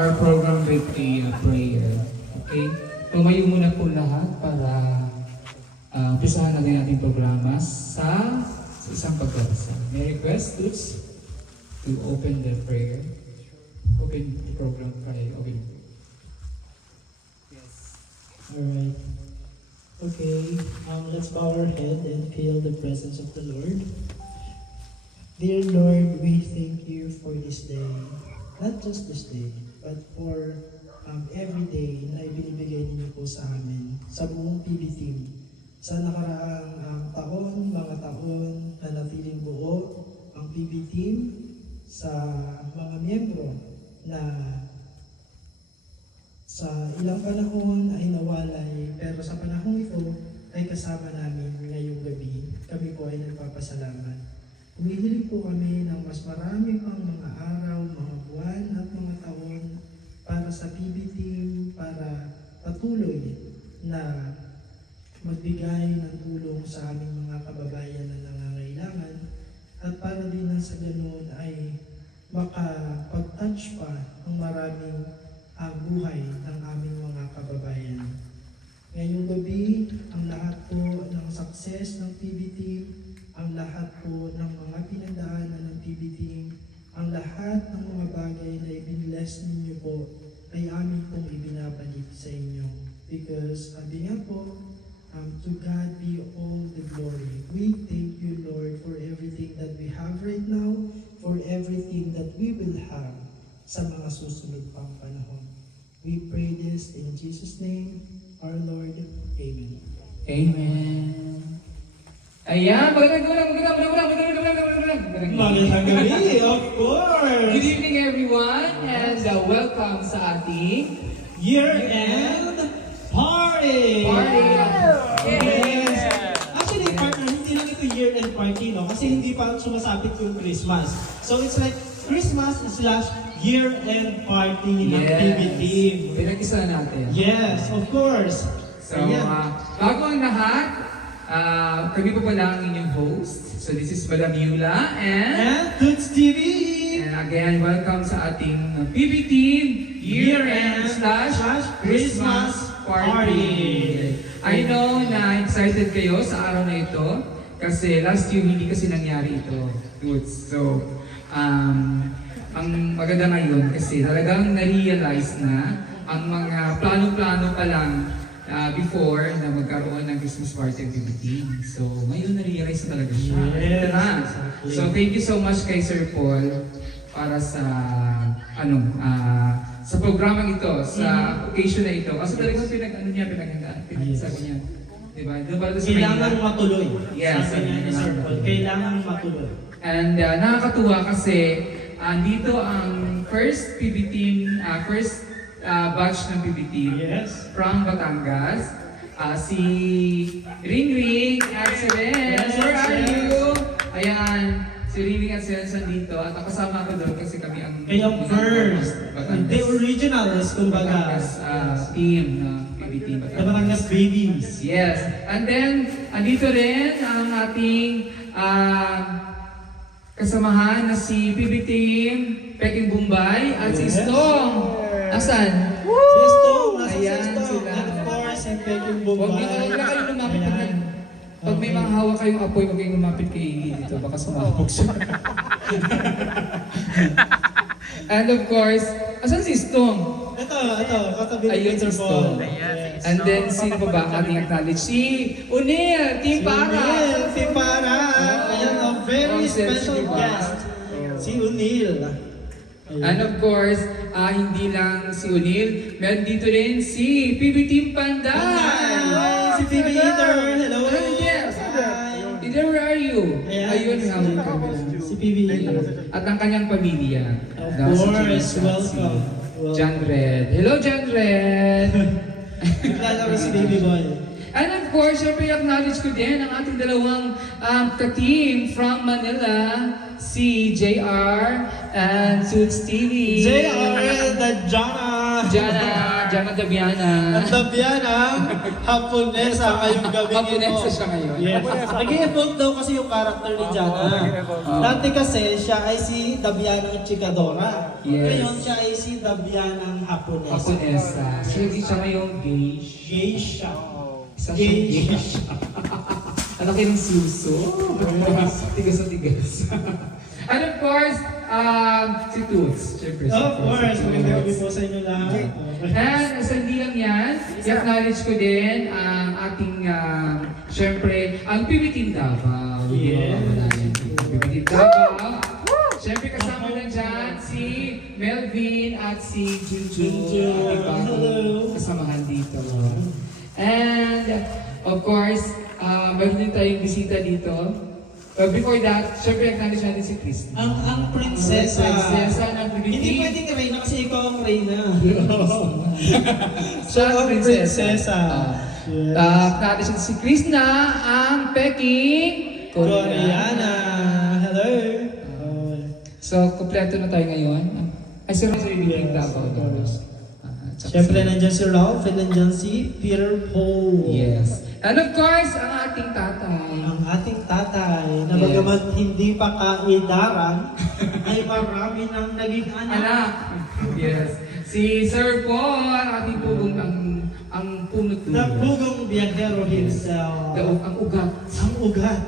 our program with a prayer. Okay? Tumayo muna po lahat para umpisahan natin ating programa sa isang pagbabasa. May request, Toots, to open the prayer. Open the program by open. Yes. Alright. Okay, let's bow our head and feel the presence of the Lord. Dear Lord, we thank you for this day. Not just this day, but for every day na ibinibigay ninyo po sa amin, sa buong PB team. Sa nakaraang taon, mga taon, na natiling buo ang PB team, sa mga miyembro na sa ilang panahon ay nawalay, pero sa panahon ito ay kasama namin ngayong gabi. Kami po ay nagpapasalamat. Humihiling po kami ng mas marami pang mga araw, mga buwan at mga taon para sa PB team, para patuloy na magbigay ng tulong sa aming mga kababayan na nangangailangan at para din na sa ganoon ay makapag-touch pa ang maraming buhay ng aming mga kababayan. Ngayong gabi, ang lahat po ng success ng PB team, ang lahat po ng mga pinagdaanan ng PB team, ang lahat ng mga bagay na ibinless ninyo po ay amin pong ibinabalik sa inyo. Because sabi nga po, to God be all the glory. We thank you, Lord, for everything that we have right now, for everything that we will have sa mga susunod pang panahon. We pray this in Jesus' name, our Lord. Amen. Amen. Ayan, magandang gabi, of course! Good evening everyone and welcome sa ating Year-end party! Yes! Actually, partner, hindi lang ito year-end party, no? Kasi hindi pa sumasapit yung Christmas. So it's like Christmas / year-end party ng PB team. Pinag-isa natin. Yes, of course. So, bago ang lahat, kami po pala ang inyong host. So this is Madam Yula and Toots TV! And again, welcome sa ating PB team year-end / Christmas party. I know na excited kayo sa araw na ito kasi last year hindi kasi nangyari ito. So, ang maganda ngayon kasi talagang na-realize na ang mga plano-plano pa lang before na magkaroon ng Christmas party activity. So, ngayon na-realize na talaga siya. Yes, exactly. So, thank you so much kay Sir Paul para sa sa programang ito, sa occasion na ito. Kasi talagang pinaghandaan. Sabi niya. Diba? Kailangan matuloy. Yes. Sabi niya ni Sir Paul, kailangan matuloy. And nakakatuwa kasi dito ang first PB team, first batch ng PB team from Batangas. Si Ring Ring at si Ren. Where are you? Ayan, si Ring Ring at si Ren dito. At kasama ko doon kasi kami ang first. Batangas. The originals, kumbaga. Batangas team ng PB team. The Batangas babies. Yes. And then, andito rin ang ating kasamahan na si PB Team, Peking Bombay, at si Stong. Asan? Si Stong, nasa si Ayan Stong. sila. And of course, si Peking Huwag Bombay. na kayo lumapit pag may mga hawak kayong apoy, huwag kayong lumapit kay Iggy dito. Baka sumabog siya. And of course, asan si Stong? Ito, katabi Ayun si Stong. And then, sino pa ba ating acknowledge? Si Unil, Team Para. Si Para. Ayan, a very special guest. Si Unil. And of course, hindi lang si Unil, meron dito rin si PB Team Panday! Si PB Eater. Hello. Yes! Eater, where are you? Ayun, hawak kami. Si PB Eater. At ang kanyang pamilya. Of course, welcome. John Red. Hello, John Red! Naglalaro si Baby Boy. And of course, syempre acknowledge ko din ang ating dalawang ka-team from Manila, si JR and Suits TV. JR and the Jonah. Diana Dabiana. Ang Dabian ang Haponesa ngayong gabi Haponesa siya ngayon. Yes. Nag-evolve daw kasi yung character ni Jana. Dati kasi siya ay si Dabianang Chikadora. Yes. Ngayon siya ay si Dabianang Haponesa. Haponesa. So, hindi siya ngayong gay. Gay siya. Isa siyang gay. Ano kayo ng suso? Tigas na tigas. And of course, si Toots. Siyempre, si Of Toots. course, magandang gabi po sa inyo lahat. And sa hindi lang yan, i-acknowledge ko din ang ating, siyempre, ang PBT Davao. Yes. PBT Davao. Siyempre kasama na dyan si Melvin at si Junjun. Diba? Hello. Kasamahan dito. And, of course, meron din tayong bisita dito. But before that, syempre acknowledge natin si Christy. Ang prinsesa. Prinsesa ng PBT. Hindi pwedeng Reyna kasi ikaw ang Reyna. Siya ang prinsesa. Yes. Acknowledge natin si Krishna, ang Peking Koreana. Hello. So, kompleto na tayo ngayon. Ay, sir, sa ibigay Davao. Siyempre nandiyan si Ralph and nandiyan si Peter Paul. Yes. And of course, ang ating tatay. Ang ating tatay, na Yes. bagamat hindi pa kaidaran, ay marami nang naging anak. Anak. Yes. Si Sir Paul, ang ating pugong ang punot The Pugong Biyahero himself. Ang ugat. Ang ugat.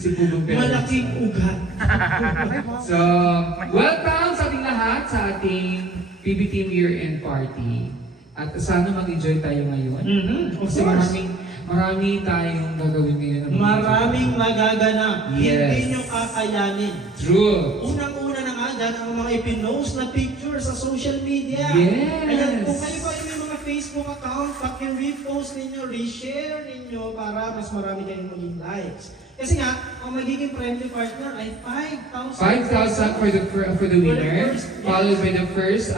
Si Pugong Pero. Malaking ugat. So, welcome sa ating lahat sa ating PBT Year-End Party. At sana mag-enjoy tayo ngayon. Of Kasi course. marami tayong gagawin ngayon. Maraming magaganap. Yes. Hindi nyo kakayanin. True. Unang-una na nga dyan ang mga ipinost na picture sa social media. Yes. Ayan, kung kayo ba ay may mga Facebook account, paki-repost ninyo, reshare ninyo para mas marami kayong maging likes. Kasi nga, ang magiging friendly partner ay 5,000. 5,000 for the winner, first, followed by the first,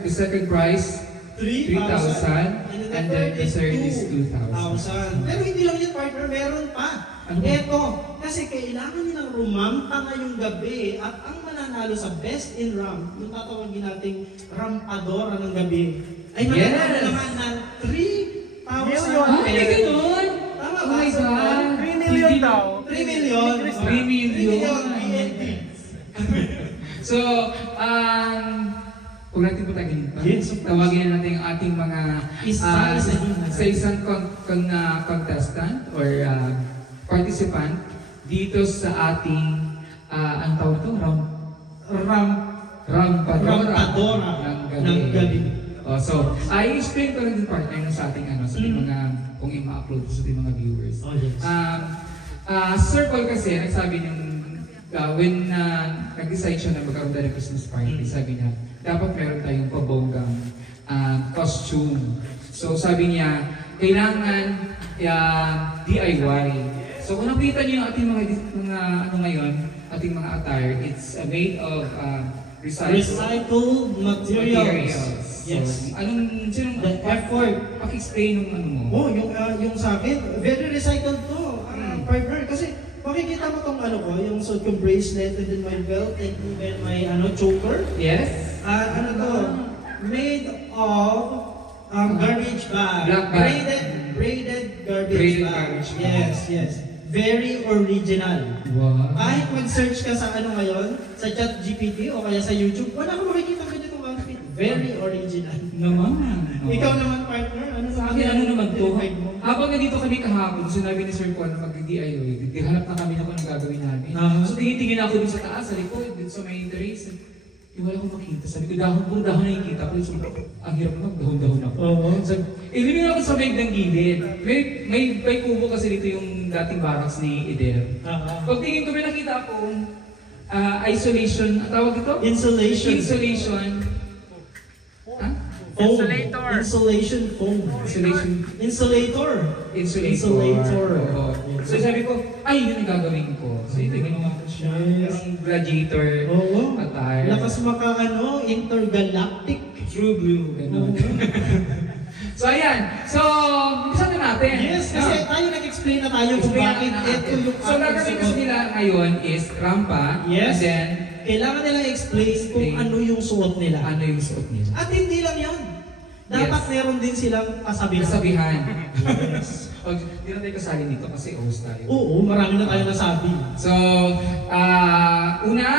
the second prize, 3,000, and then the third is 2,000. Pero hindi lang yun, partner, meron pa. Ano ba? Eto, kasi kailangan nilang rumampa ngayong gabi at ang mananalo sa Best in Ramp, yung tatawagin nating rampadora ng gabi, ay mananalo Yes. naman ng 3,000 Ah, may pesos. ganun? Tama Oh ba? my So, God. 3 million daw. 3 million. 3 million. PNP. So, kung natin po tagin pa, Yes, of course. tawagin na natin ang ating mga Isa-isahin na. sa isang contestant or participant dito sa ating ang tawag ito, rampadora ng gabi. Oh, so, I-explain ko rin din partner sa ating sa ating mga kung i-upload sa ating mga viewers. Oh, yes. Sir Paul kasi, nagsabi niyang when nag-decide siya na magkaroon tayo ng Christmas party, sabi niya, dapat meron tayong pabonggang costume. So sabi niya, kailangan DIY. So kung nakita niyo yung ating mga ano ngayon, ating mga attire, it's made of Recycled materials. Yes. So, sinong The effort. Paki-explain ng ano mo. Oh, yung sa akin, very recycled to, partner. Kasi makikita mo tong ano ko, yung suot kong bracelet and then my belt and even my choker. Yes? Ano to? Made of garbage bag. Black bag. Braided garbage Braided bag. garbage bag. Yes, yes. Very original. Wow. Kahit mag-search ka sa ano ngayon, sa ChatGPT o kaya sa YouTube, wala kang makikita ganitong outfit. Very original. Naman. Ikaw naman, partner, ano Sa akin, ano naman to? Habang nandito kami kahapon, sinabi ni Sir Paul na mag-DIY, hanap na kami na kung anong gagawin namin. So tingin-tingin ako dun sa taas, sa likod, dun sa may terrace. Wala akong makita. Sabi ko, puro dahon na nakikita ko. So, ang hirap naman, dahon-dahon ako. Oo. Sabi, ilibing ako sa may gilid. May kubo kasi dito yung dating barracks ni Eder. Pagtingin ko, may nakita akong isolation, tawag ito? Insulation. Insulation. Ha? Foam. Insulator. Insulation foam. Insulation. Insulator. Insulator. Oo. Yes. So sabi ko, ay, yun ang gagawin ko. So ito, ginawa ko siya. Yes. Yung gladiator Oo. attire. Lakas intergalactic. True blue. Ganun. So ayan. So, umpisa na natin. Yes, kasi tayo nag-explain na tayo kung Explain bakit natin. ito yung So, gagawin kasi nila ngayon is rampa. Yes. And then, kailangan nila explain kung Explain. ano yung suot nila. ano yung suot nila. At hindi lang dapat meron din silang kasabihan. Kasabihan. Yes. O, hindi na tayo kasali dito kasi host tayo. Oo, marami na tayo nasabi. So, una,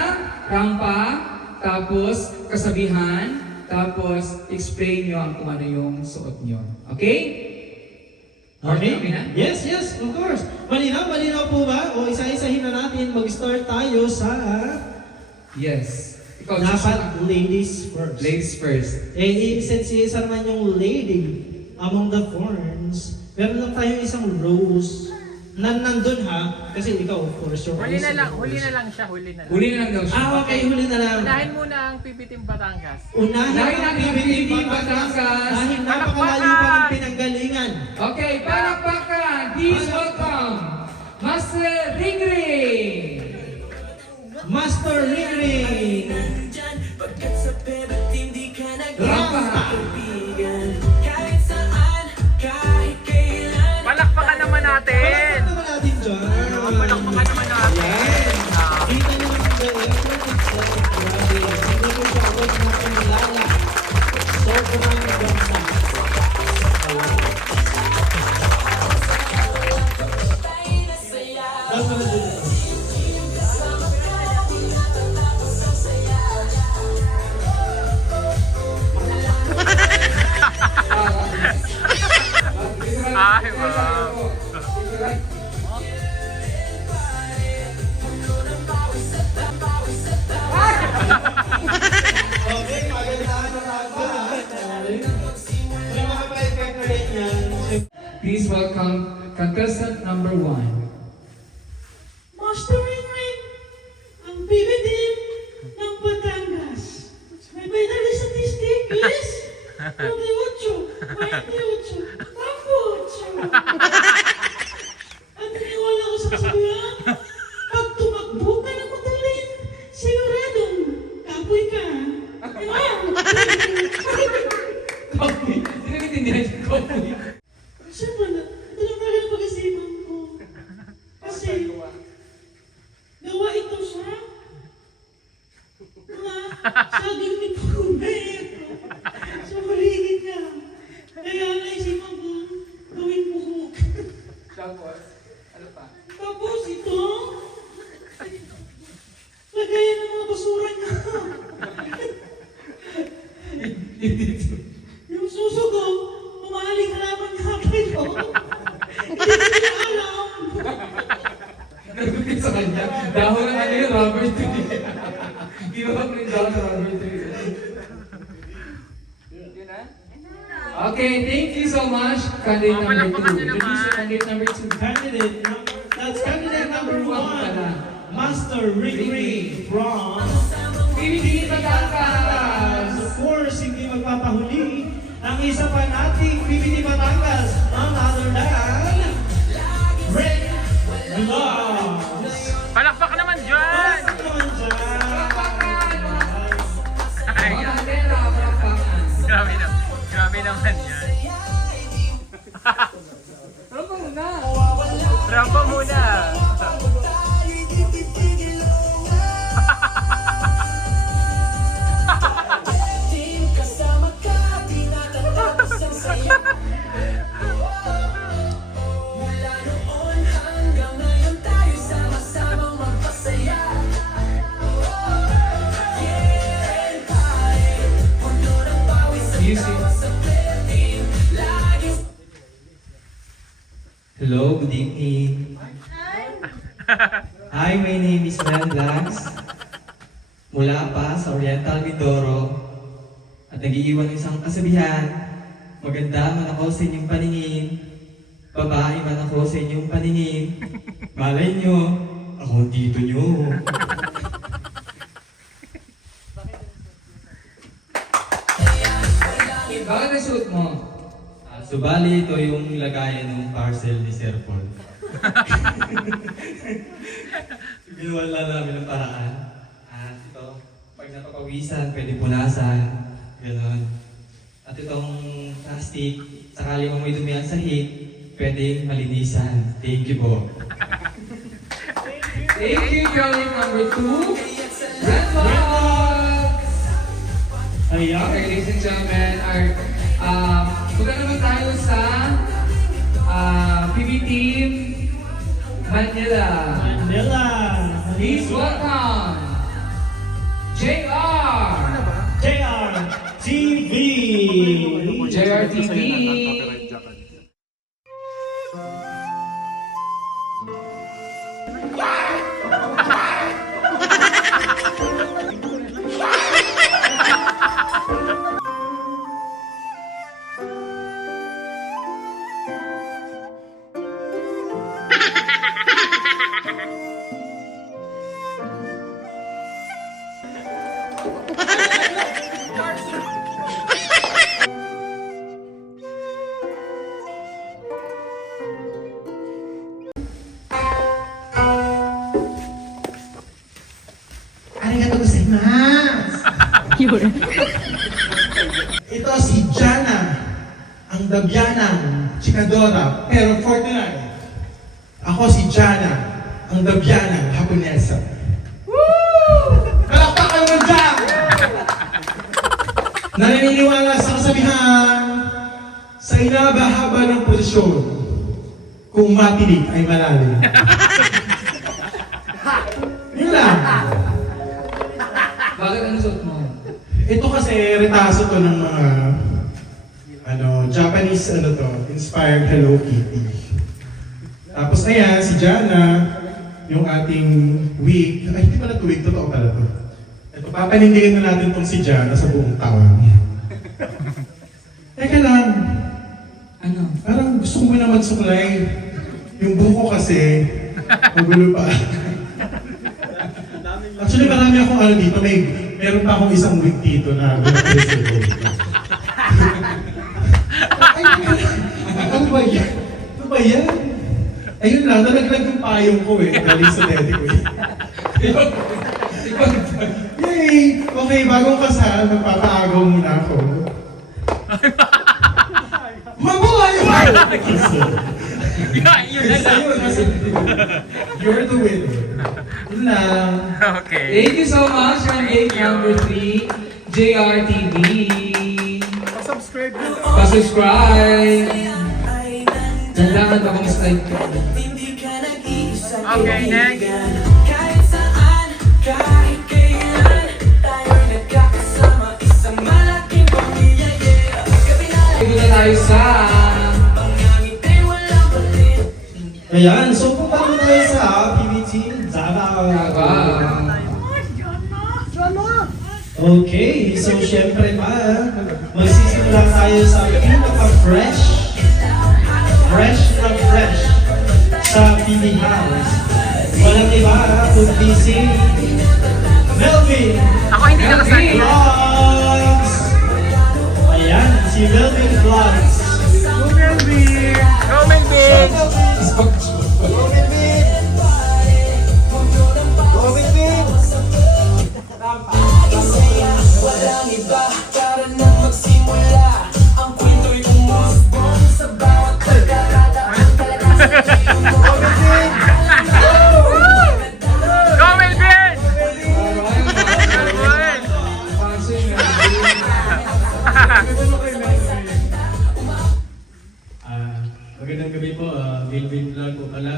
rampa, tapos kasabihan, tapos explain nyo ang kung ano yung suot nyo. Okay? Okay? Okay na? Yes, yes, of course. Malinaw po ba? O isa-isahin na natin, mag-start tayo sa Yes. Ikaw, dapat ladies first. ladies first. Since isa naman yung lady among the forms, meron lang tayo isang rose na nandun ha, kasi ikaw of course, you're Huli also na lang, the huli host. na lang siya, huli na lang. Huli na lang daw siya. Okay, huli na lang. Unahin muna ang PB Team Batangas. Unahin Unahin ang ang PBT PBT Batangas Batangas. dahil napakalayo pa ng pinanggalingan. Okay, palakpakan. Please welcome Master Ringring. Master Ring. Rampa. Palakpakan naman natin! Palakpakan naman natin dyan. Palakpakan naman natin! Yan. Kita nyo naman the effort itself. Grabe. Hindi nyo siya agad na panilala. Sobrang ganda. Tapos naman dun. Ay, wow! Okay, magandahan na tayo. May mga pa-effect na rin yan. Please welcome contestant number 1. Master Ring, ang PBT ng Batangas. May vital statistic is 28, 28, tampo 8. At naniwala ko sa kasabihan, pag tumakbo ka ng madaling, siguradong kapoy ka. Okay, sinabitindihan yung copy. Siyempre, ito lang talaga ang pag-isipan ko. Kasi, gawa ito siya. Mga saging ni Pumero. Sa paligid niya. Kaya naisipan ko, gawin mo ko. Tapos, ano pa? Tapos ito, lagayan ng mga basura niya. Yung suso ko, mamahaling halaman niya kayo. Hindi ko niya alam. Nagulit sa kanya. Dahon ng ano yung rubber tree. Ginawa ko yung dahon ng rubber tree. Yun na? Okay, thank you so much, candidate Oh, number 2. palakpakan niyo naman. Introduce your candidate number 2. That's candidate number 1. Master Ring from PBT Batangas! Of course, hindi magpapahuli ang isa pa nating PBT Batangas, none other than Red Loves. Palakpakan naman dyan! Palakpakan! Ay, Mga kandela, palakpakan. grabe naman yan. Pero pa muna. Rampa muna! Music. Hello, good evening. Hi, my name is Mel Blanks. Mula pa sa Oriental Mindoro. At nag-iiwan ng isang kasabihan. Maganda man ako sa inyong paningin. Babae man ako sa inyong paningin. Malay nyo, ako ang tito nyo. Bakit ang suot mo? Subali, ito yung lagayan ng parcel ni Sir Paul. Ginawa lang namin ng paraan. At ito, pag napapawisan, pwede punasan. Ganon. At itong plastic, sakali mo may dumihan sa heat, pwede malinisan. Thank you po. Thank you, candidate number 2. Red Loves! Ayan. Okay, ladies and gentlemen, our Punta naman tayo sa PB Team Manila. Mandela. Please welcome JR! JR TV. JR TV! Arigatou gozaimasu! Ito si Jana, ang Dabyanang Chikadora, pero Fortnite. Ako si Jana, ang Dabyanang Haponesa. Woo! Palakpakan mo dyan! Naniniwala sa kasabihan, sa inabahaba ng posisyon, kung matinig ay malalim. Yun lang. Bakit ano suot mo? Ito kasi retaso to ng mga Japanese inspired Hello Kitty. Tapos ayan, si Jana, yung ating wig. Ay, hindi pala to wig, totoo pala to. Ito, papanindigan na natin tong si Jana sa buong taon. Teka lang, Ano? parang gusto ko naman suklay. Yung buko kasi, magulo pa. Actually, marami akong dito. Meron pa akong isang wig dito na pinag-reserve. Ay, ano ba yan? Ano ba yan? Ayun lang, nalaglag yung payong ko galing sa daddy ko Yay! Okay, bagong kasal, magpapaagaw muna ako. Mabuhay! Yun na lang. You're the winner. Yun lang. Okay. Thank you so much, on gate number 3, JRTV. Pa-subscribe. Dandahan ba kung slide ko? Okay, next. Kahit saan, kahit kailan, tayo'y nagkakasama, isang malaking pamilya, yeah. Gabi na Dito na tayo sa... pangangiti, walang palit. Ayan, so punta naman tayo sa PBT Davao. Okay, so syempre pa, magsisimula tayo sa pinaka-fresh sa PB House. Walang iba kundi si Melvin Ako hindi nakasali. Vlogs! Ayan, si Melvin Vlogs. Go Melvin! Go Melvin! Walang iba, para na magsimula. Ang kwento'y umusbong sa bawat pagkakataon. Go Melvin! Magandang gabi po, Melvin Vlog po pala.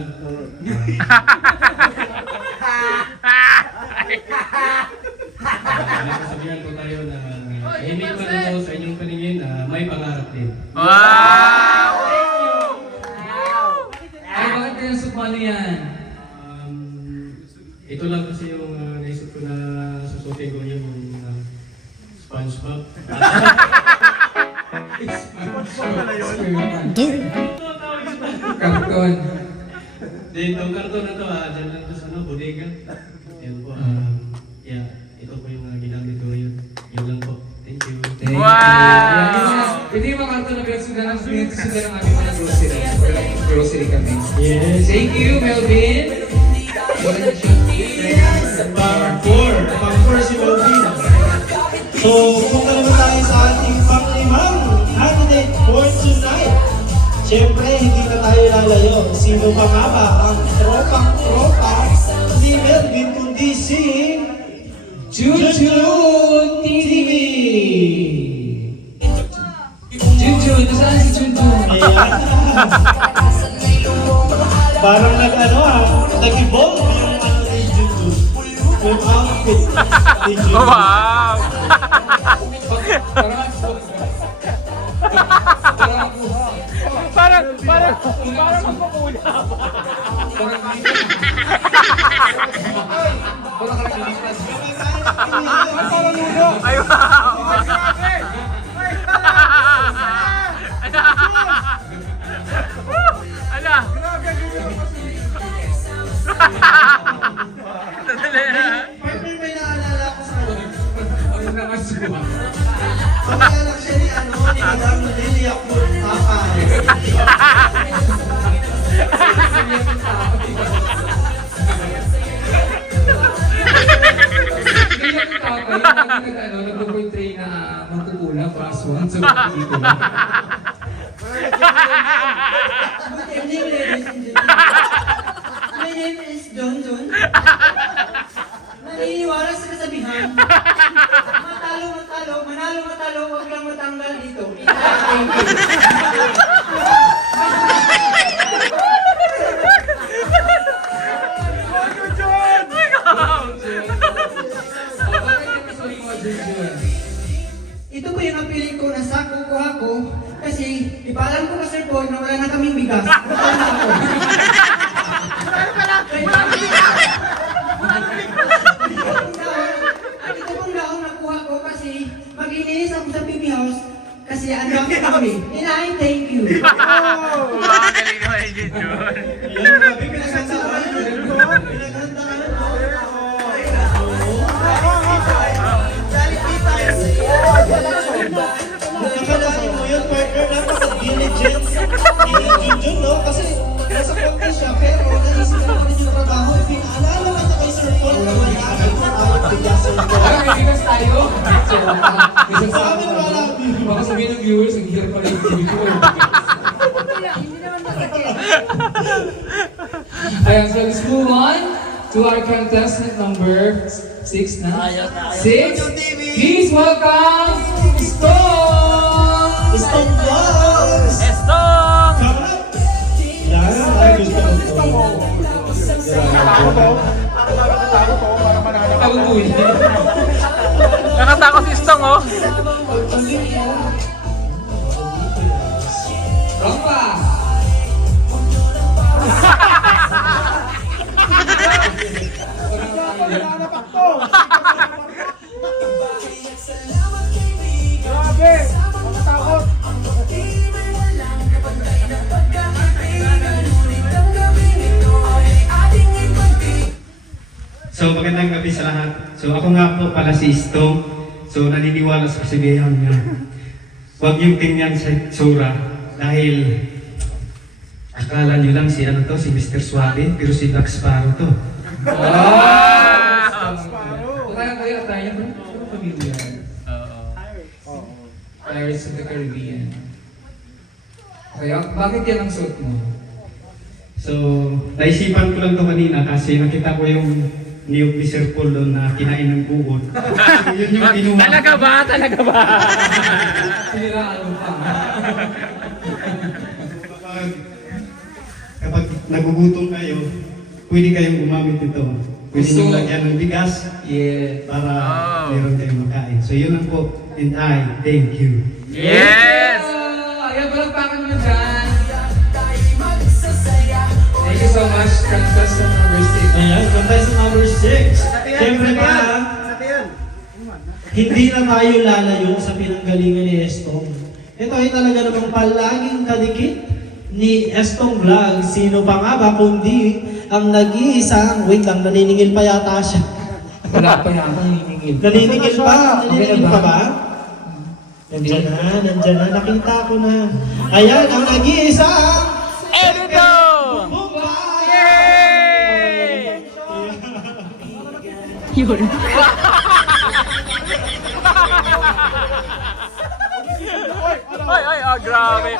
Sabihan po tayo na tahimik man ako sa inyong paningin, may pangarap din. Wow! Ay, bakit kaya sumali yan? Ito lang kasi yung naisip ko na susutin ko yung SpongeBob. Karton. Then, itong karton na to, dyan lang to sa bodega. Yan po, yeah, ito po yung ginamit ko ngayon. Yun lang po. Thank you. Thank you. Wow! Pwede yung mga karton na pinagsudan ng aming mga grocery. Grocery kami. Yes. Thank you, Melvin. Wala na siya. Pang-4 si Melvin. So, punta naman tayo sa ating pang-limang candidate for tonight. Siyempre, hindi na tayo lalayo. Sino pa nga ba ang tropang-tropa ni Melvin kundi si Chuchu TV! Junjun? Nasaan si Junjun? Ayan. Parang nag-evolve yung ni Junjun. Yung outfit ni Junjun. Wow! Parang magpapula. Ay, wow! Ala! Partner, may naalala ko sa kanya. Ang nakasuha. Pagkakalak siya ni Madam Lilia Putapay. Nag-portray na magkukulang class 1, so dito lang. Good evening, ladies and gentlemen. My name is John John. Naniniwala sa kasabihan, manalo, huwag lang matanggal dito. Ito po yung napili ko na sako kuha ko kasi ipaalam ko ka Sir Paul na wala na kaming bigas. Wala na ako. Ito pong daon nakuha ko kasi mag-ininis ako sa PB House kasi ang dami kami. Inahin, thank you. Wow! Galing naman yung Junjun. Ayan, grabe, pinaghandaan. Pinaghandaan. Nakalain mo yun, partner, napaka-diligence ni Junjun, no? Kasi nasa konti siya, pero naisip na naman yung trabaho. Pinaalala ka na kay Sir Paul na may aking matawag bigla, Sir Paul. Ay, may bigas tayo? Kasi Sa amin, wala. baka sabihin ng viewers, ang hirap pala yung video. Ayan, so let's move on to our contestant number 6 na. 6. Please welcome Stone! Stone Vlogs! Estong! Yan, ay gusto ko. Tagutuloy. Nakatakot si Estong, oh. Rampa! So magandang gabi sa lahat. So ako nga po pala si Istong. So naniniwala sa kasabihan niya. Huwag niyong tingnan sa itsura dahil akala niyo lang si si Mr. Suave, pero si Black Sparrow to. Wow! Kaya tayo, puro pamilya. Pirates of the Caribbean. Kaya, bakit yan ang suot mo? So naisipan ko lang to kanina kasi nakita ko yung niyog ni Sir Paul doon na kinain ng bukod. So yun yung kinuha. Talaga ba? Talaga ba? Siniraan mo pa. Kapag nagugutom kayo, pwede kayong gumamit nito. Pwede So, nyo lagyan ng bigas Yeah. para Oh. meron kayong makain. So yun lang po. And I thank you. Yes! Ayan, palagpakan mo dyan. Thank you so much, contestant number 6. Ayan, contestant number 6. Siyempre pa, hindi na tayo lalayo sa pinanggalingan ni Estong. Ito ay talaga namang palaging kadikit ni Estong Vlog. Sino pa nga ba kundi ang nag-iisang, wait lang, naniningil pa yata siya. Wala pa yata naniningil. Naniningil pa? Naniningil Okay na pa ba? ba? Nandiyan na, nakita ko na. Ayan, ang nag-iisang Edito! Bumbay! Yay! Ay, oh, grabe.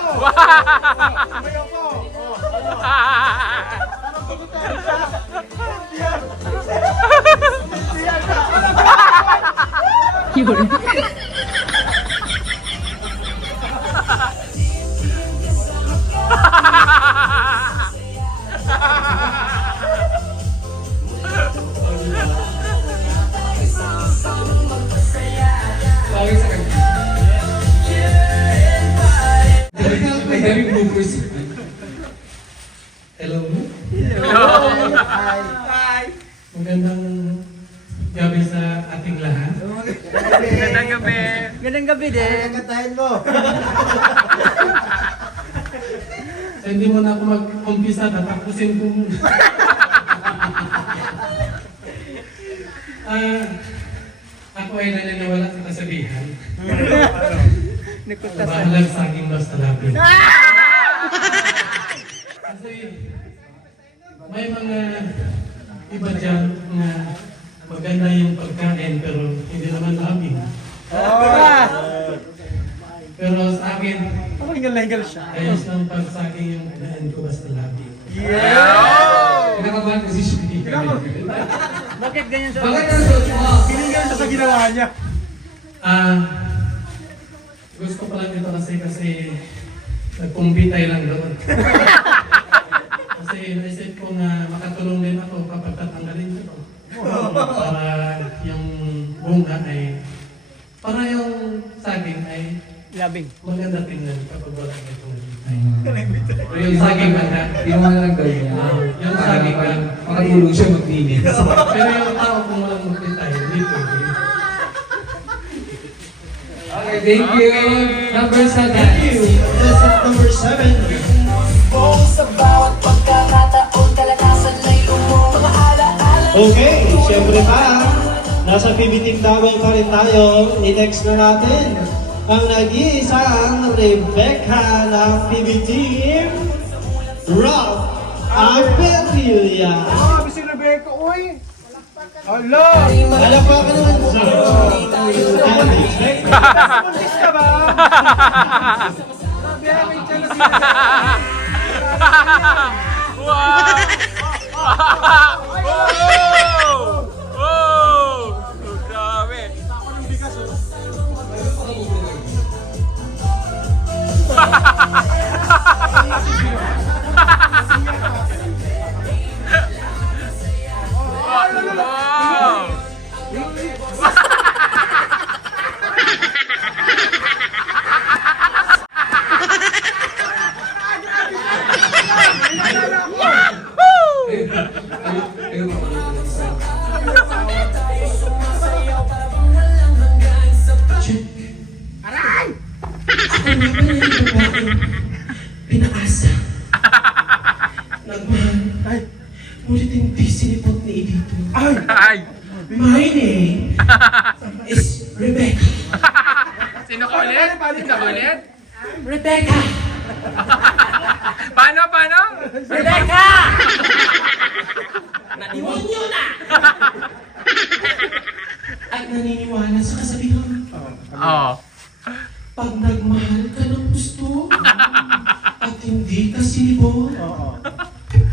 yung first one. Hello. Hi! Magandang gabi sa ating lahat. Magandang gabi! Gandang gabi din. So, hindi mo na ako mag-umpisa, tatapusin ko muna. Ako ay naniniwala sa kasabihan. Bahalag sa aking basta labi. Kasi may mga iba dyan na maganda yung pagkain pero hindi naman labing. Pero sa akin, ayos lang pag sa akin yung kain ko basta labing. Kinakabahan kasi siya. Bakit ganyan sa... Bakit ang suot mo? Pinigyan sa ginawa niya. Gusto ko lang ito kasi nagkumbitay lang doon. Kasi naisip ko na makatulong din ako kapag tatanggalin ito. Para yung bunga ay, para yung saging ay Labing. maganda tingnan kapag wala itong bitay. Pero yung saging banda, hindi mo na lang gawin niya. Yung saging lang. Makatulong siya maglinis. Pero yung tao kung walang magbitay, hindi pwede. Okay, thank you. Number 7. Yes, at number 7. Buong sa bawat pagkakataon kalakasan ay lumo mga alaala. Okay, syempre pa, nasa PB Team Daway pa rin tayo. I-text na natin ang nag-iisang Rebecca ng PB Team Rock Apelia. Sabi si Rebecca, uy! Hala! Alam pa ka naman po. Buntis ka ba? Sabi namin dyan na sila. Wow! Wow! Wow! Grabe! Wow! Pinaasa. Nagmahal. Ngunit hindi sinipot ni Edito. Ay! My name is Rebecca. Sino ka ulit? Sino ka ulit? Rebecca! Paano? Paano? Rebecca! Nanimonyo na! At naniniwala sa kasabihan. Oo. Pag nagmahal ka ng gusto at hindi ka sinipon,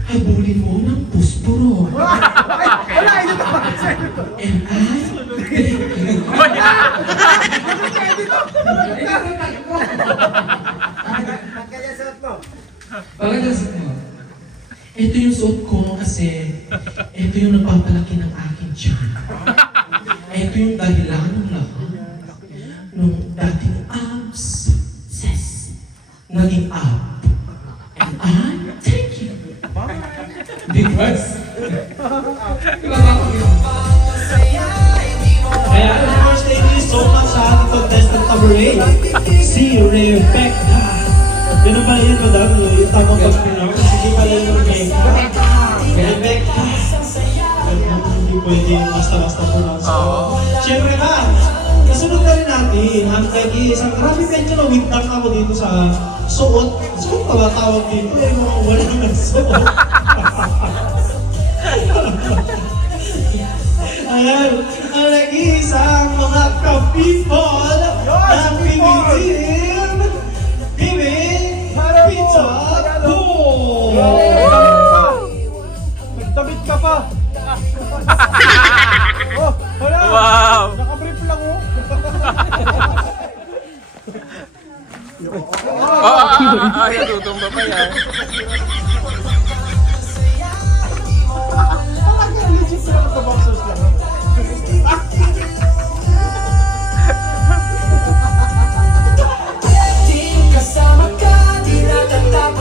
habulin mo ng pusporo. Wala, ito pa! And I... Bakit ang suot mo? Ito yung suot ko kasi ito yung nagpapalaki ng aking tiyan. Ito yung dahilan ng lahat. Nung dating abs, ses, naging up. And I thank you. Because? Diba ba ako yun? Kaya of course, thank you so much sa ating contestant number 8, si Rebecca. Ganun pala yun, madam, yung tamang pag-pronounce. Hindi pala yung Rebecca. Rebecca. Hindi pwede basta-basta pronounce. Siyempre ka, kasunod na rin natin ang nag-iisang grabe medyo nawintang ako dito sa suot. Suot pa ba tawag dito? Eh, mga wala nang suot. Ayan, ang nag-iisang mga ka-people ng PBTeam, Bibi Pizza Bowl! Nagtabit ka pa! Oh, wala! Wow! Nakabrief lang oh! Ay, natutumba pa yan. Legit sila magka-boxers lang. Team kasama ka, di natatapos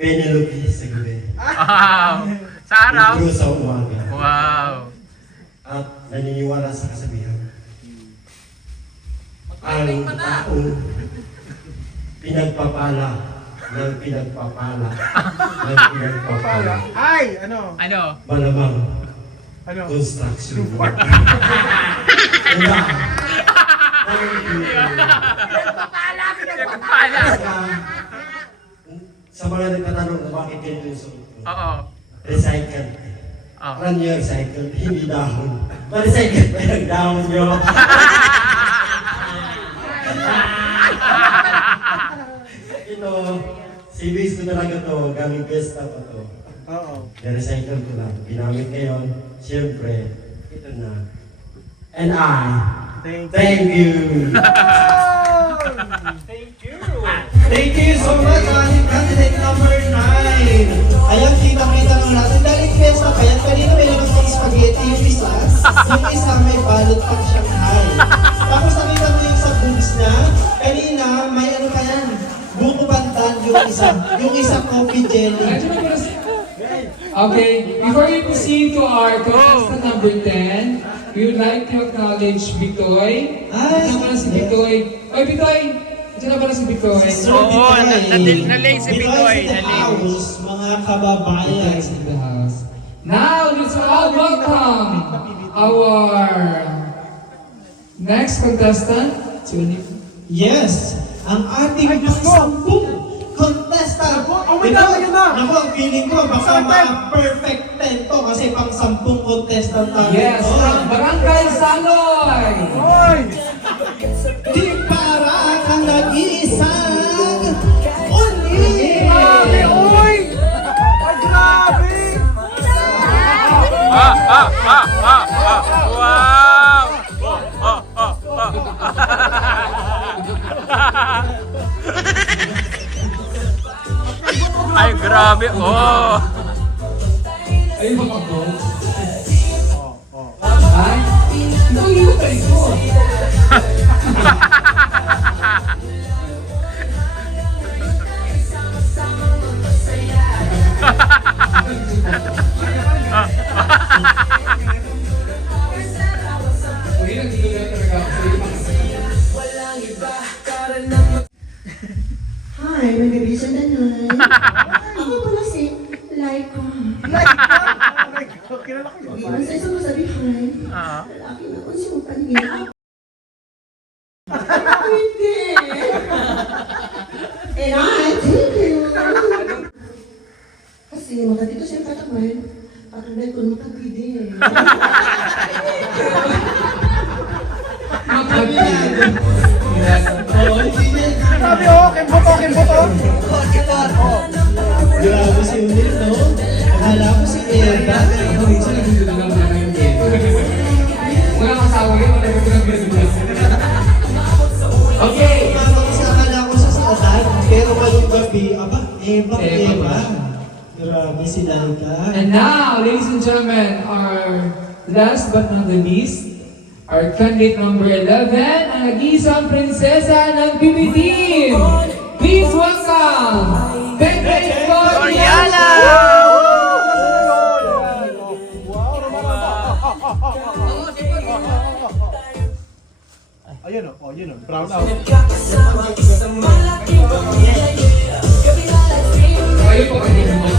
Penelope sa gabi. Wow! Sa araw? Pedro sa umaga. Wow! At naniniwala sa kasabihan. Ang taong pinagpapala ng pinagpapala ng pinagpapala. Ay, ano? Ano? Malamang Ano? construction. Kaya, Pinagpapala! sa mga nagtatanong kung bakit ganito yung suot ko. Oo. Recycle. Oh. Alam niyo, recycle, hindi dahon. Ma-recycle pa yung dahon niyo. Ito, CBS ko talaga to, gaming pesta pa to. Oo. Na-recycle ko lang. Ginamit ngayon, siyempre, ito na. And thank you. Thank you so much, aming candidate number 9. Ayan, kitang-kita naman natin. Dahil fiesta pa yan, kanina may labas ng spaghetti yung isa may balot pang Shanghai. Tapos nakita mo yung sa boobs niya, kanina may ano pa yan, buko pandan yung isa coffee jelly. Okay, before we proceed to our contestant number 10, we would like to acknowledge Bitoy. Ito na si Bitoy. Oy, Bitoy! Ito na pala si Bitoy. Oo, na-late si Bitoy. House, mga kababayan. Bitoy in the house. Now, let's all welcome our next contestant. Yes, ang ating pang-sampung contestant. Yun na. Ako, ang feeling ko, baka ma-perfect 10 to kasi pang-sampung contestant tayo. Yes, from Barangay Saloy! Hoy! Di para kang nag-iisang uli. Grabe, oy! Ay, grabe! Wow! Ay, grabe! Oh! Ayun ba ako? Ay, ito yung tayo ko. Uy, nagdudulan talaga ako sa iyo. Hi, magabi sa nanay. Ako pala si Laika. Kilala ko yun. Ang sa isang masabihan, lalaki na kung siya magpaningin. Hindi. And I thank you. Kasi makatito siya katamay, patunay ko naman kagwide. Sabi oh, kimboto, kimboto. Grabe si Unil, no? Akala ko si Erda. Ako rin siya nagdudulan lang na yung game. Wala kang asawa yun, wala kang nagdudulan. Okay. Kumama ko sa akala ko siya si Adan, pero ngayong gabi, Eva. Grabe si Laika. And now, ladies and gentlemen, our last but not the least, our candidate number 11, ang nag-iisang prinsesa ng PB Team. Please welcome, Beatrice Coriana! Ayun oh, yun oh. Brown out. Kayo po kanina naman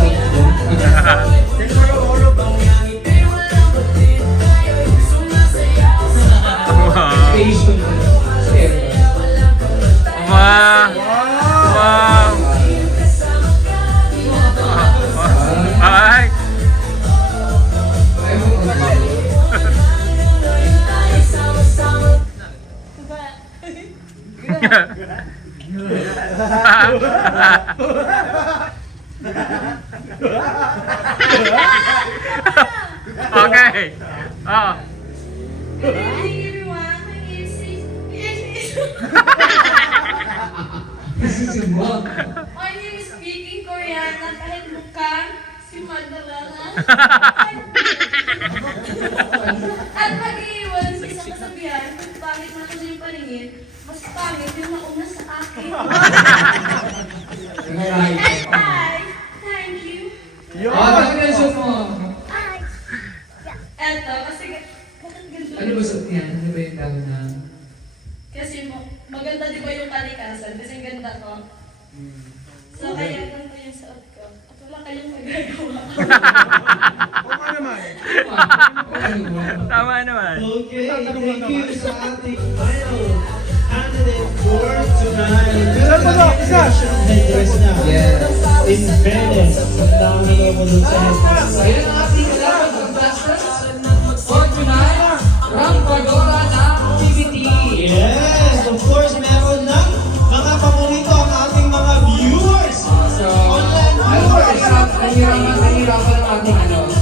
Station. Wow! Wow! Ay! Okay. Oh. Good evening, everyone. My name is Beatrice. This is your mom. My name is speaking Korean at kahit mukhang si Magdalena. At mag-iiwan sa isang kasabihan kung pangit man kasi yung paningin, mas pangit yung nauna sa akin. Right. And I Tama naman. Tama naman. Okay, thank you sa ating final candidate for tonight. Saan ba to? Isa? Headdress niya. Yes. In fairness, ang dami na po dun sa headdress. So, yan ang ating kailangan contestants for tonight. Rampadora ng PBT. Yes, of course, meron na mga paborito ang ating mga viewers. So, alam mo, nahihirapan ang ating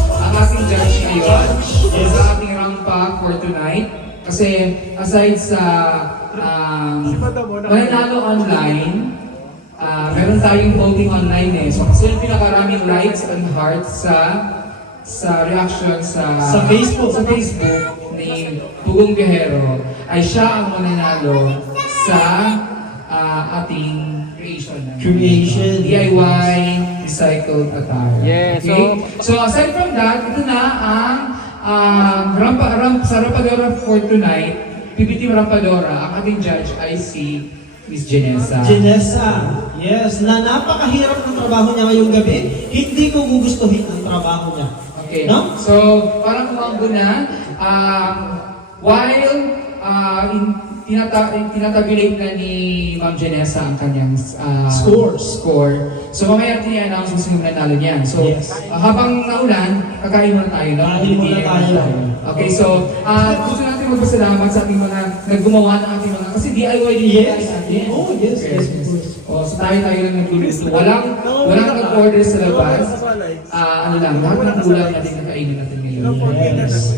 ang ating judge ngayon sa ating rampa for tonight. Kasi aside sa mananalo online, meron tayong voting online eh. So, kasi yung pinakaraming likes and hearts sa reaction sa Facebook. sa Facebook ni Pugong Guerrero ay siya ang mananalo sa ating creation DIY recycled attire. Yeah, okay? So aside from that, ito na ang sa Rampadora for tonight, PBT Rampadora, ang ating judge ay si Miss Janessa. Janessa, yes, na napakahirap ng trabaho niya ngayong gabi. Hindi ko gugustuhin ang trabaho niya. Okay. No? So, parang kumambo na, while tinatabilate na ni Ma'am Janessa ang kanyang score. So, mamaya i-announce kung sino nanalo niyan. So, Yes. habang naulan, kakain muna tayo. No? Kain muna tayo. Okay, so, gusto natin magpasalamat sa ating mga naggumawa ng ating mga, kasi DIY din Yes. sa atin. Oh, yes, yes, of course. Oh, so tayo lang nagluluto. Walang nag-order sa labas. Lahat ng ulam natin nakainin natin ngayon. Yes.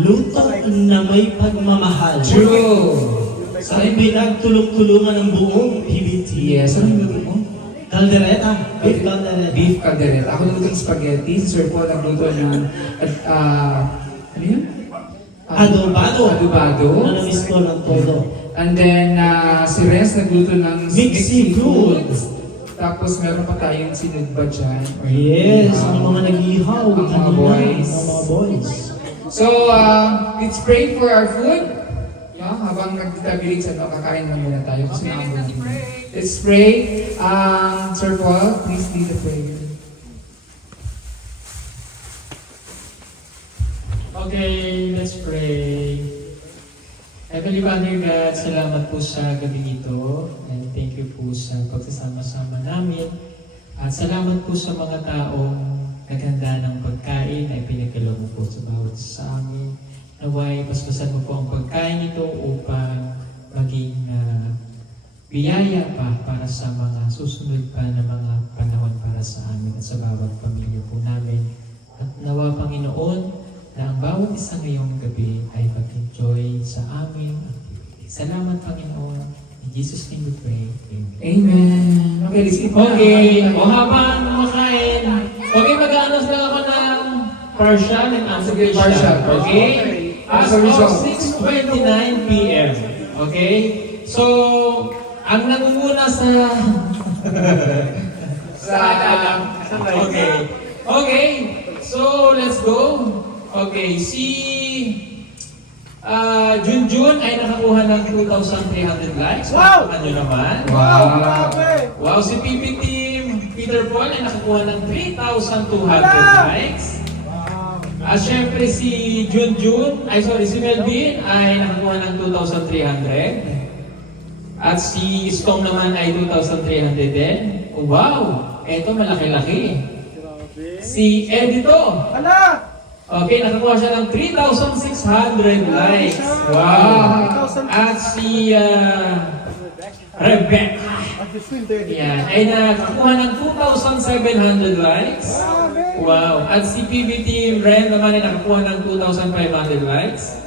Luto na may pagmamahal. True! Ay pinagtulong-tulungan ng buong PBT. Yes, ano yung luto mo? Caldereta. Beef caldereta. Beef caldereta. Ako nagluto ng spaghetti. Si Sir Paul nagluto ng, ano yun? Adobado. Adobado. Na namiss ko ng todo. And then, si Renz nagluto ng Mixed seafood. Tapos meron pa tayong sinugba dyan. Yes, ang mga nag-ihaw. Ang mga kanina, boys. Ang mga boys. So, let's pray for our food. Yeah, habang nagtabilit sa kakain na muna tayo kasi naambon natin. Let's pray. Sir Paul, please lead the prayer. Okay, let's pray. Heavenly Father God, salamat po sa gabi ito and thank you po sa pagsasama-sama namin at salamat po sa mga taong naghanda ng pagkain na ipinagkalo mo po sa bawat sa amin. Naway, paspasan mo po ang pagkain ito upang maging biyaya pa para sa mga susunod pa na mga panahon para sa amin at sa bawat pamilya po namin. At nawa, Panginoon, na ang bawat isa ngayong gabi ay mag-enjoy sa amin. Salamat, Panginoon. In Jesus' name we pray. Amen. Amen. Okay, let's eat. Okay, o habang kumakain, okay, mag-aanos lang ako ng partial and Sige, unofficial. partial. Okay? As of Result. 6:29 p.m. Okay? So, ang nangunguna sa... Okay. Okay. So, let's go. Okay, si Junjun ay nakakuha ng 2,300 likes. Wow! Ano naman? Wow. Grabe! Wow, si PP Team Peter Paul ay nakakuha ng 3,200 likes. At syempre si si Melvin ay nakakuha ng 2,300. At si Stong naman ay 2,300 din. Wow! Eto malaki-laki. Si Edito. Ala! Okay, nakakuha siya ng 3,600 likes. Wow! At si Rebecca. Yan, ay nakakuha ng 2,700 likes. Wow! At si PB Team Ren naman ay nakakuha ng 2,500 likes.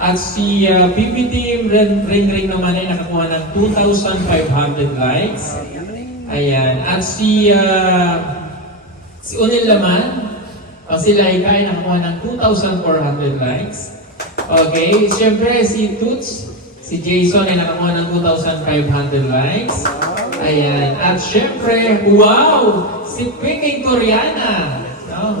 At si PB Team Ring naman ay nakakuha ng 2,500 likes. Ayan. At si Unil naman, si Laika ay nakakuha ng 2,400 likes. Okay, siyempre si Toots, si Jason ay nakakuha ng 2,500 likes. Ayan. At siyempre, wow! Si Ping Toriana. No?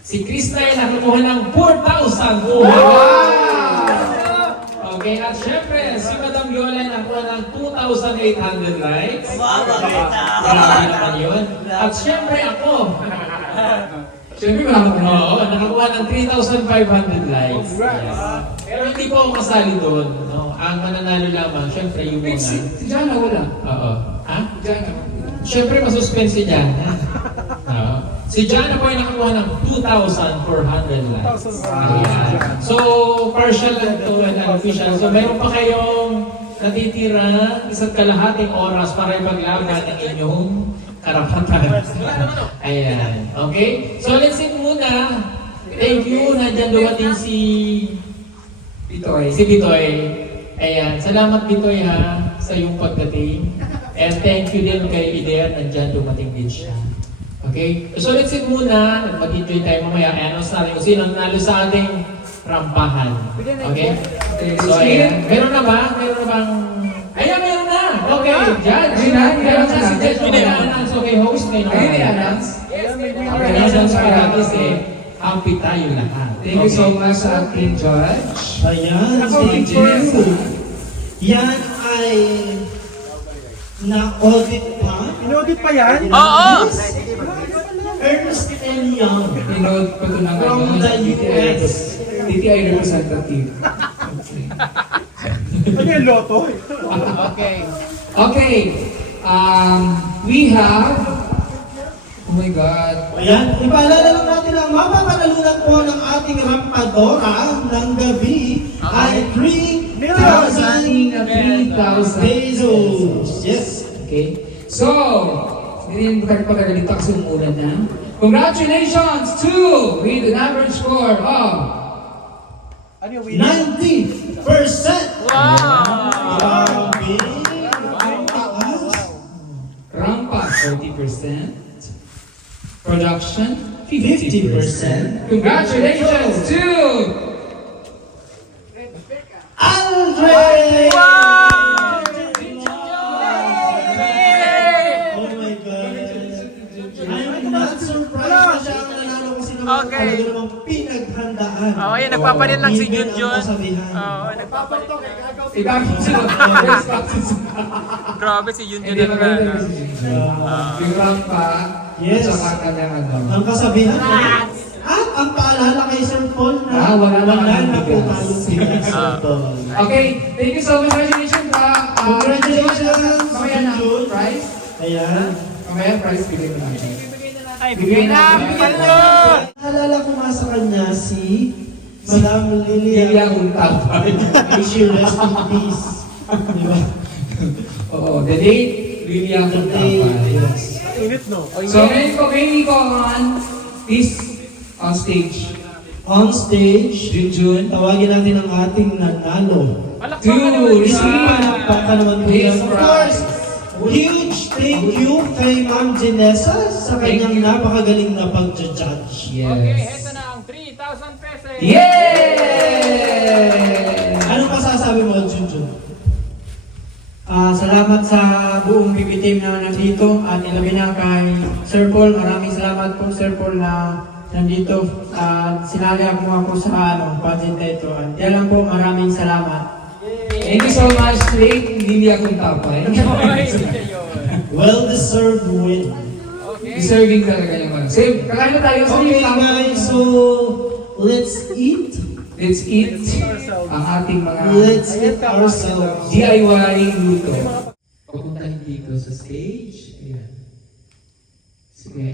Si Krista ay nakakuha ng 4,200. Okay, at siyempre, si Madam Yola ay nakakuha ng 2,000 2,800 likes. Grabe naman yun. At syempre ako. Syempre oo, nakakuha ng 3,500 likes. Yes. Pero hindi po ako kasali doon. No? Ang mananalo lamang, syempre yung Wait, muna. si Jana wala. Oo. Ha? Jana. Siyempre, masuspense si Jana. Oo. Si Jana po ay nakakuha ng 2,400 likes. Ayan. So, partial lang ito and unofficial. So, meron pa kayong natitira isa't kalahating oras para ipaglaban ang inyong karapatan. Ayan. Okay? So, let's sing muna. Thank you. Nandyan dumating si Pitoy. Bitoy. Ayan. Salamat Bitoy ha sa iyong pagdating. And thank you din kay Ider. Nandyan dumating din siya. Okay? So let's sit muna. Mag-enjoy tayo mamaya. Announce natin kung sino ang nalo sa ating rampahan. Okay? So ayan. Meron na ba? Meron na bang... Ayan, meron na! Okay, Judge. Meron na si Judge. Pinag-announce. Okay, host. May Ayun i-announce. Pinag-announce para kasi happy tayo lahat. Thank you so much sa ating judge. Ayan, thank you. Yan ay na-audit pa. Inaudit pa yan? Oo! Ernst & Young. Pinod pa ito ng From the US. DTI representative. Ano yung loto? Okay. We have... Oh my God. Ayan, ipaalala lang natin ang mapapanalunan po ng ating rampadora ng gabi ay 3,000 pesos. Yes. Okay. So, hindi rin pagkakalito kasi umulan na. Congratulations to with an average score of Ano yung winner? 90%. Wow! Grabe. Rampa 40%, production 50%. Congratulations to Andre! Oh my God. I'm not surprised na siya ang nanalo kasi naman Okay. talaga namang pinaghandaan. Oo, ayan, nagpapalit lang si Hindi Junjun. ang kasabihan. Oo, nagpapalit. ibang Grabe si Junjun Hindi na maganda si Junjun. Yung rampa, Yes. at saka kanyang ano. Ang kasabihan at ang paalala kay Sir Paul na Wala na na po bigas. tayong bigas, Sir Paul. Okay, thank you so much. Congratulations, Congratulations, Mamaya na, Junjun. prize. Ayan. Mamaya prize bigay mo natin. Ay, bigay na! Paldo! Naalala ko nga sa kanya si Madam Lilia Lilia Untapay. May she rest in peace. Diba? Oo, the date, Lilia Untapay. Yes. Init, no? So, may ko on is on stage. On stage, Junjun, tawagin natin ang ating nanalo. to receive Palakpakan naman po his yan. Of course, huge thank you kay Ma'am Janessa sa kanyang napakagaling na pag-judge. Yes. na ang 3,000 pesos. Yay! Anong masasabi mo, Junjun? Salamat sa buong PB team na nandito at ilabi na kay Sir Paul. Maraming salamat po Sir Paul na nandito at sinali ako sa budget na ito. At yan lang po, maraming salamat. Thank you so much, Lilia Untapay. Well-deserved win. Deserving talaga yung ano. So, kakain na tayo. So, Okay guys, so let's eat. Let's eat ang ating mga Let's eat ourselves. DIY luto. Papuntahin dito sa stage. Ayan. Sige.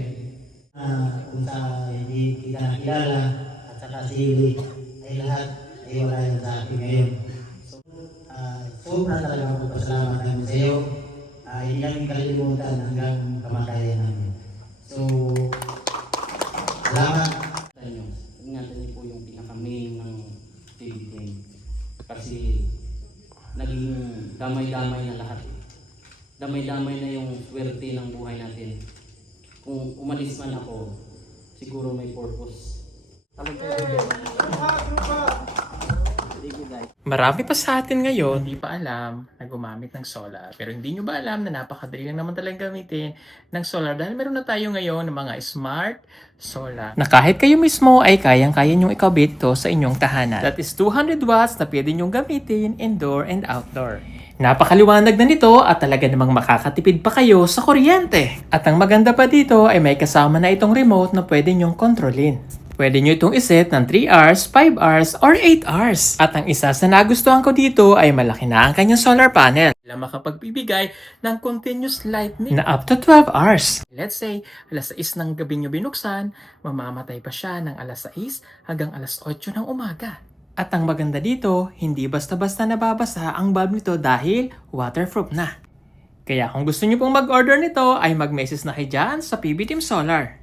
Kung sa hindi kita nakilala at saka si Iwi ay lahat ay wala yan sa akin ngayon. So, sobra talaga ako pasalamat namin sa iyo. Hindi namin kalimutan hanggang kamatayan namin. So, salamat sa inyo. Ingatan niyo po yung pinaka-main ng TV game. Kasi naging damay-damay na lahat. Damay-damay na yung swerte ng buhay natin. Kung umalis man ako, siguro may purpose. Marami pa sa atin ngayon, hindi pa alam na gumamit ng solar. Pero hindi nyo ba alam na napakadali lang naman talagang gamitin ng solar dahil meron na tayo ngayon ng mga smart solar. Na kahit kayo mismo ay kayang-kaya nyong ikabit ito sa inyong tahanan. That is 200 watts na pwede nyong gamitin indoor and outdoor. Napakaliwanag na nito at talaga namang makakatipid pa kayo sa kuryente. At ang maganda pa dito ay may kasama na itong remote na pwede nyong kontrolin. Pwede nyo itong iset ng 3 hours, 5 hours, or 8 hours. At ang isa sa nagustuhan ko dito ay malaki na ang kanyang solar panel na makapagbibigay ng continuous lightning na up to 12 hours. Let's say, alas 6 ng gabi nyo binuksan, mamamatay pa siya ng alas 6 hanggang alas 8 ng umaga. At ang maganda dito, hindi basta-basta nababasa ang bulb nito dahil waterproof na. Kaya kung gusto nyo pong mag-order nito ay mag-message na kayo dyan sa PB Team Solar.